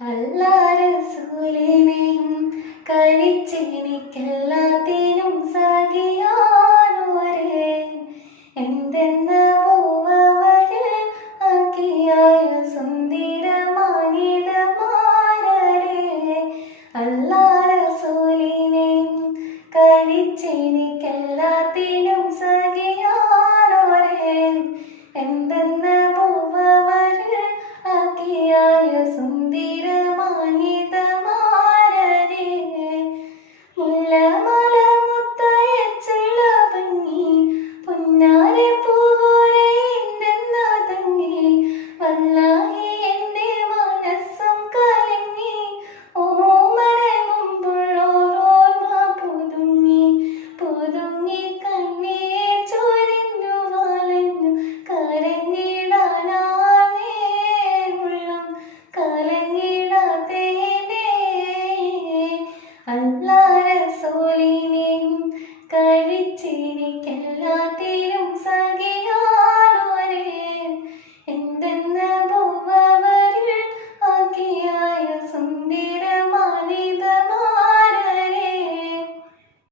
അല്ലാഹുവിനെയും കഴിച്ചെനിക്കെല്ലാത്തിനും സഖിയാണോരെ എന്തെന്ന പൂവവരിൽ ആക്കിയായ സുന്ദരമാനിതമാരരെ അല്ലാഹുവിനെയും കഴിച്ചെനിക്കെല്ലാത്തിനും സഖിയാണോരെ എന്തെന്ന പൂവവരിൽ ആക്കിയായ അല്ലാഹുവിനെയും കഴിച്ചെനിക്കെല്ലാം